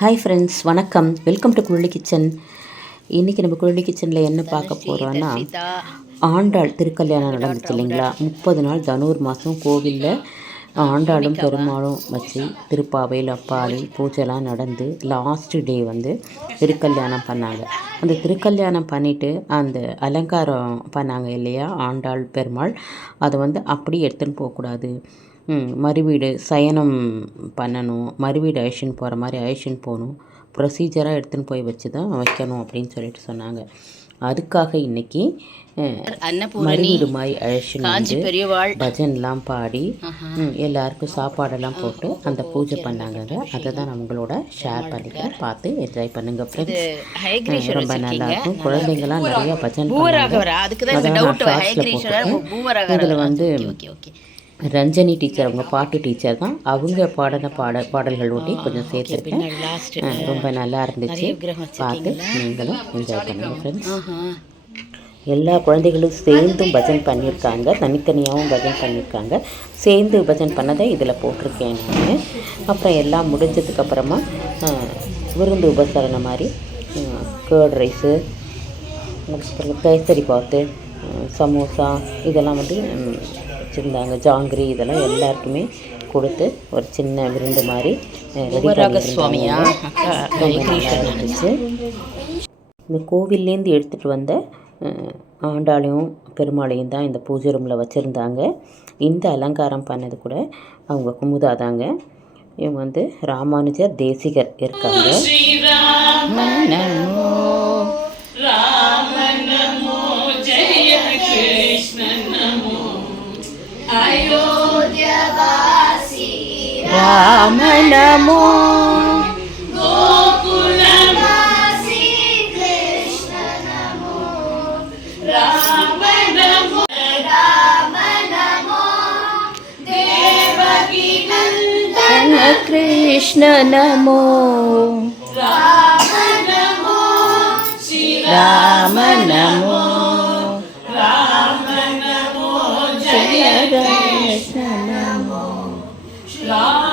Hi friends வணக்கம். Welcome to Kuzhali kitchen இன்றைக்கி நம்ம குழலி கிச்சனில் என்ன பார்க்க போகிறோன்னா ஆண்டாள் திருக்கல்யாணம் நடந்துச்சு இல்லைங்களா? முப்பது நாள் தனூர் மாதம் கோவிலில் ஆண்டாளும் பெருமாளும் வச்சு திருப்பாவையில் அப்பாளி பூஜைலாம் நடந்து லாஸ்ட் டே வந்து திருக்கல்யாணம் பண்ணாங்க. அந்த திருக்கல்யாணம் பண்ணிவிட்டு அந்த அலங்காரம் பண்ணாங்க இல்லையா? ஆண்டாள் பெருமாள். அதை வந்து அப்படியே எடுத்துன்னு போகக்கூடாது. மறுவீடு சயனம் பண்ணணும் மறுவீடு அழிச்சின்னு போகிற மாதிரி அழிச்சின்னு போகணும். ப்ரொசீஜராக எடுத்துன்னு போய் வச்சு தான் வைக்கணும் அப்படின்னு சொல்லிட்டு சொன்னாங்க. அதுக்காக இன்னைக்கு மறுவீடு மாதிரி அழிச்சின்னு வந்து பஜன்லாம் பாடி எல்லாருக்கும் சாப்பாடெல்லாம் போட்டு அந்த பூஜை பண்ணாங்கங்க. அதை தான் நான் உங்களோட ஷேர் பண்ணிக்கிறேன் பார்த்து என்ஜாய் பண்ணுங்க ஃப்ரெண்ட்ஸ் ரொம்ப நல்லா இருக்கும் குழந்தைங்களாம் நிறைய பஜன் இதுல வந்து ஓகே ஓகே ரஞ்சனி டீச்சர் அவங்க பாட்டு டீச்சர் தான். அவங்க பாடின பாட பாடல்கள் ஒட்டி கொஞ்சம் சேர்த்துருக்கேன் ரொம்ப நல்லா இருந்துச்சு. பார்த்து நீங்களும் என்ஜாய் பண்ணுங்க ஃப்ரெண்ட்ஸ் எல்லா குழந்தைகளும் சேர்ந்தும் பஜன் பண்ணியிருக்காங்க. தனித்தனியாகவும் பஜன் பண்ணியிருக்காங்க. சேர்ந்து பஜன் பண்ணதை இதில் போட்டிருக்கேன் நான். அப்புறம் எல்லாம் முடிஞ்சதுக்கப்புறமா விருந்து உபசரணை மாதிரி கேர்ட் ரைஸு கேசரி பாத்து சமோசா இதெல்லாம் வந்து வச்சுருந்தாங்க. ஜாங்கிரி இதெல்லாம் எல்லாருக்குமே கொடுத்து ஒரு சின்ன விருந்து மாதிரி இருந்துச்சு. இந்த கோவில்லேருந்து எடுத்துகிட்டு வந்த ஆண்டாளையும் பெருமாளையும் தான் இந்த பூஜை ரூமில் வச்சுருந்தாங்க. இந்த அலங்காரம் பண்ணது கூட அவங்க குமுதாதாங்க இவங்க வந்து ராமானுஜர் தேசிகர் இருக்காங்க. राम नमो गोकुलवासी कृष्ण नमो राम नमो राम नमो देवकी नंदन कृष्ण नमो राम नमो श्री राम नमो राम नमो जय कृष्ण नमो श्री राम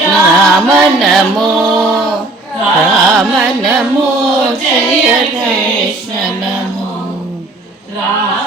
राम नमो राम नमो जय कृष्ण नमो राम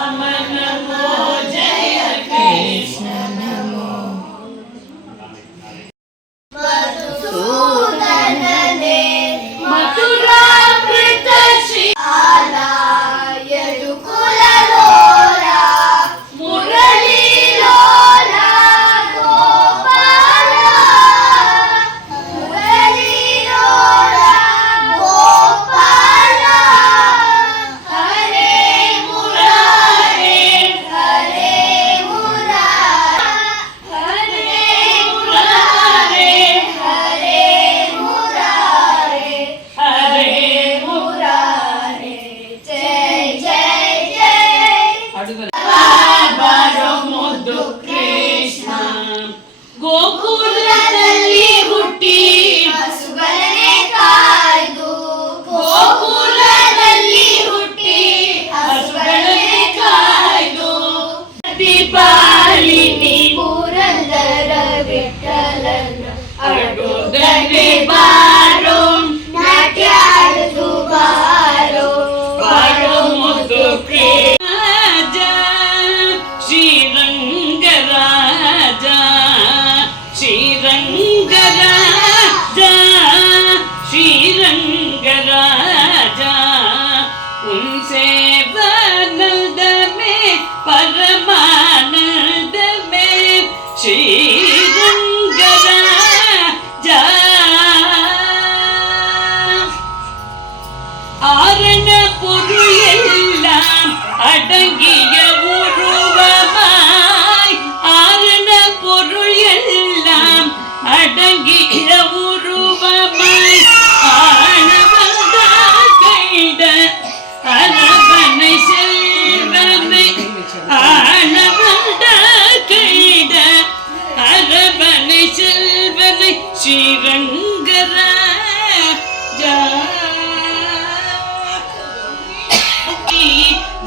ரங்கராஜா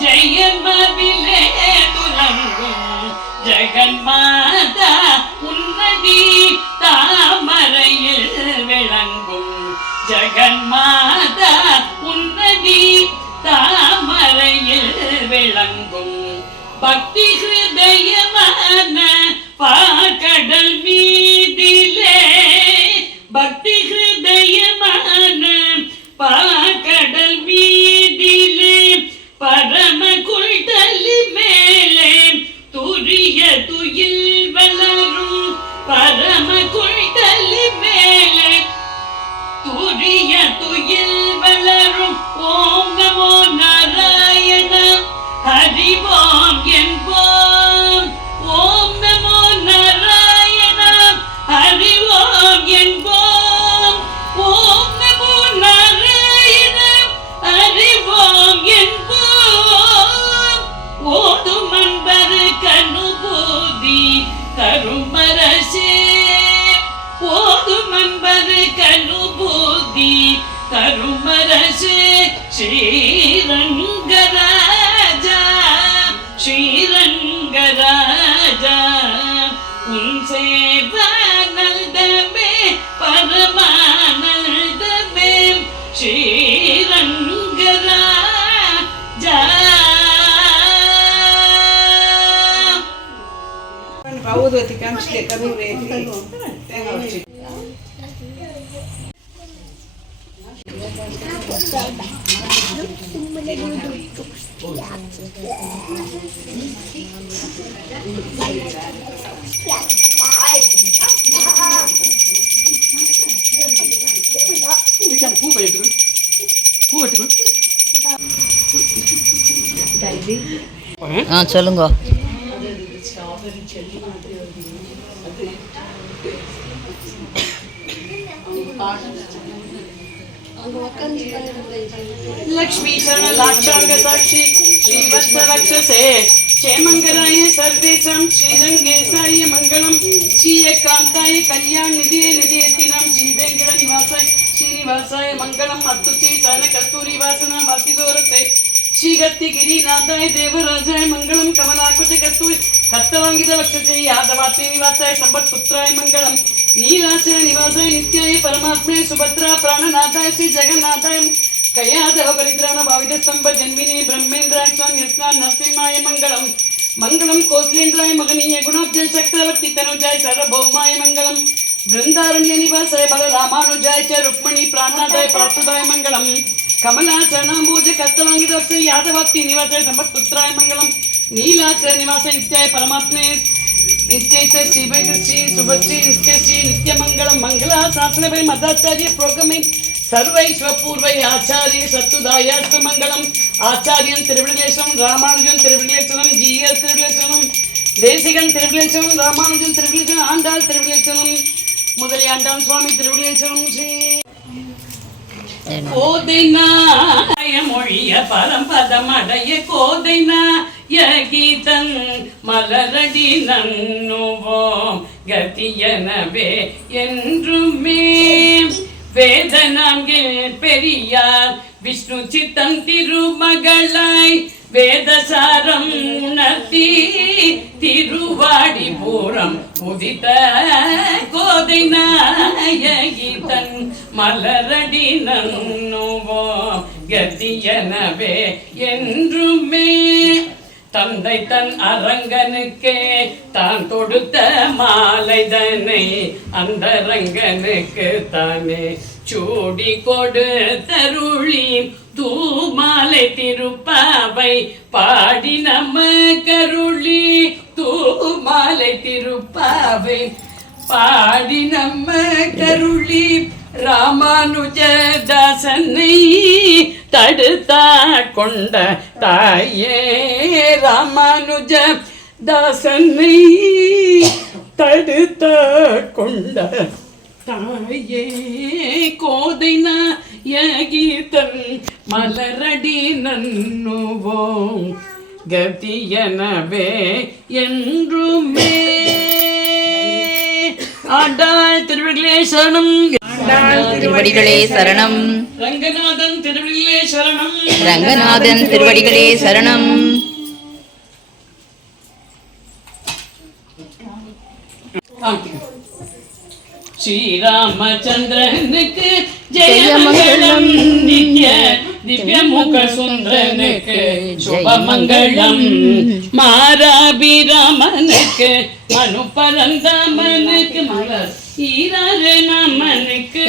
ஜெயமவிலே துலங்கும் ஜெகன்மாதா உன்னடி தாமரையில் விளங்கும் ஜெகன்மாதா உன்னடி தாமரையில் விளங்கும் பக்தி ஹிருதயமான பாக்கட பக்தி ಹೂ ಬೆಳೆದ್ರು ಹೂ ಬೆಳೆದ್ರು சொல்லுங்க लक्ष्मी लक्ष्मीचरण लाक्षांग साक्षी श्री वत्स रक्षसे। जय क्षेमङ्गलाय सर्वेषां निधि निधि तिनम श्री निधेतिनां निवासाय श्रीनिवासाय मङ्गलम् अत्तुचि सनकस्तूरिवासना भातिदोरते श्रीगत्तिगिरिनाथाय देवराजाय मंगलम। कमलाकुट कस्तूरी कत्तवंगित वक्षसे कमलाकुचकस्तूरि निवासाय संबत पुत्राय मंगलम। ಕತ್ತವಾಂಗಿದ ವಕ್ಷತೆ ಯಾದವಾತ್ಮೆ ನಿವಾಸಾಯ ಸಂಪತ್ಪುತ್ರಾಯ ಮಂಗಳಂ ನೀಲಾಚಲ ನಿವಾಸಾಯ ನಿತ್ಯಾಯ ಪರಮಾತ್ಮೆ ಸುಭದ್ರಾ ಪ್ರಾಣನಾಥಾಯ ಶ್ರೀ ಜಗನ್ನಾಥಾಯ ಕಯಾದವ ಪರಿತ್ರಾಣ ಭಾವಿತ ಸ್ತಂಭ ಜನ್ಮಿನಿ ಬ್ರಹ್ಮೇಂದ್ರಾಯ ಸ್ವಾಮಿ ಯಸ್ನಾನ್ ನರಸಿಂಹಾಯ ಮಂಗಳಂ ಮಂಗಳಂ ಕೋಸ್ಲೇಂದ್ರಾಯ ಮಗನೀಯ ಗುಣಾಬ್ಜಯ ಚಕ್ರವರ್ತಿ ತನುಜಾಯ ಸರ್ವಭೌಮಾಯ ಮಂಗಳಂ ಬೃಂದಾರಣ್ಯ ನಿವಾಸಾಯ ಬಲರಾಮಾನುಜಾಯ ಚ ರುಕ್ಮಣಿ ಪ್ರಾಣನಾಥಾಯ ಪ್ರಾರ್ಥದಾಯ ಮಂಗಳಂ ಕಮಲಾಚರಣಾಂಬೂಜ ಕತ್ತಲಾಂಗಿದ ಅಕ್ಷರ ಯಾದವಾಪ್ತಿ ನಿವಾಸಾಯ ಸಂಪತ್ಪುತ್ರಾಯ ಮಂಗಳಂ ನೀಲಾಚರ ನಿವಾಸ ನಿತ್ಯಾಯ ಪರಮಾತ್ಮೆ நித்யேச்ச ஸ்ரீபைக ஸ்ரீ சுபஸ்ரீ நித்ய ஸ்ரீ நித்யமங்கலம் மங்களா சாசனபரி மதாச்சாரிய புரோகமே சர்வைஸ்வபூர்வை ஆச்சாரிய சத்துதாயாஸ்து மங்களம் ஆச்சாரியன் திருவிடலேசனம் ராமானுஜன் திருவிடலேசனம் ஜிஎல் திருவிடலேசனம் தேசிகன் திருவிடலேசனம் ராமானுஜன் திருவிடலேசனம் ஆண்டாள் திருவிடலேசனம் முதலியாண்டாம் சுவாமி திருவிடலேசனம் ஸ்ரீ கோதைநாய மொழிய பரம்பதமடைய கோதைநாய கீதன் மலரடி நன்னுவோம் கதியனவே என்றுமே. வேத பெரியார் விஷ்ணு சித்தம் திருமகளாய் வேதசாரம் உணர்த்தி திருவாடி பூரம் உதித்த கோதை நாயகி தன் மலரடி நன்னுவோம் கதியனவே என்றுமே. தந்தை தன் அரங்கனுக்கே தான் தொடுத்த மாலைதனை அந்த ரங்கனுக்கு தானே சூடி கொடுத்தருளி தூமாலை திருப்பாவை பாடி நம்ம கருளி. தூமாலை திருப்பாவை பாடி நம்ம கருளி. ராமானுஜதாசனை தடுத்தாட் கொண்ட தாயே ராமானுஜ தாசனை. தடுத்தாட் கொண்ட தாயே கோதைனா யகீதன் மலரடி நன்னுவோம். கதியனவே என்றுமே. ஆண்டாள் திருவிகளே சரணம் திருவடிகளே சரணம். ரங்கநாதன் திருவிகளே சரணம். ரங்கநாதன் திருவடிகளே சரணம். ஸ்ரீராமச்சந்திரனுக்கு ஜெயமங்கலம் நித்ய திவ்யமுக சுந்தரனுக்கு சுபமங்கலம் மாராபிராமனுக்கு மனு பரந்தாமனுக்கு மலர் சீரார நமனுக்கு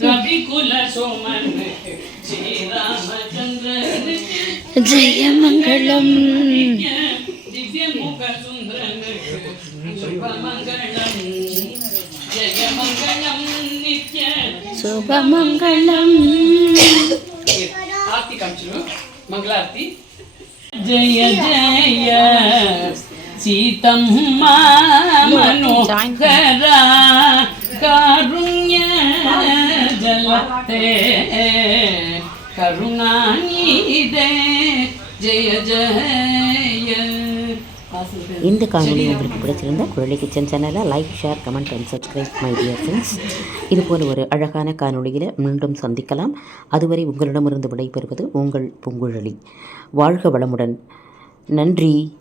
ரவிகுல சோமனுக்கு. ஸ்ரீராமச்சந்திரனுக்கு ஜெயமங்கலம். திவ்ய முக சுந்தரனுக்கு நித்ய சுபமங்கலம். ஆர்த்தி காமிச்சிடும் மங்களார்த்தி. ஜெய ஜெய. சீதம்மா மனோகரா காருண்ய ஜலத்தே. கருணாநீதே ஜெய ஜெய. இந்த காணொலி உங்களுக்கு பிடிச்சிருந்த குழலி கிச்சன் சேனலை like share comment and subscribe my dear friends இது போல் ஒரு அழகான காணொலியில் மீண்டும் சந்திக்கலாம். அதுவரை உங்களிடமிருந்து விடைபெறுவது உங்கள் பூங்குழலி. வாழ்க வளமுடன். நன்றி.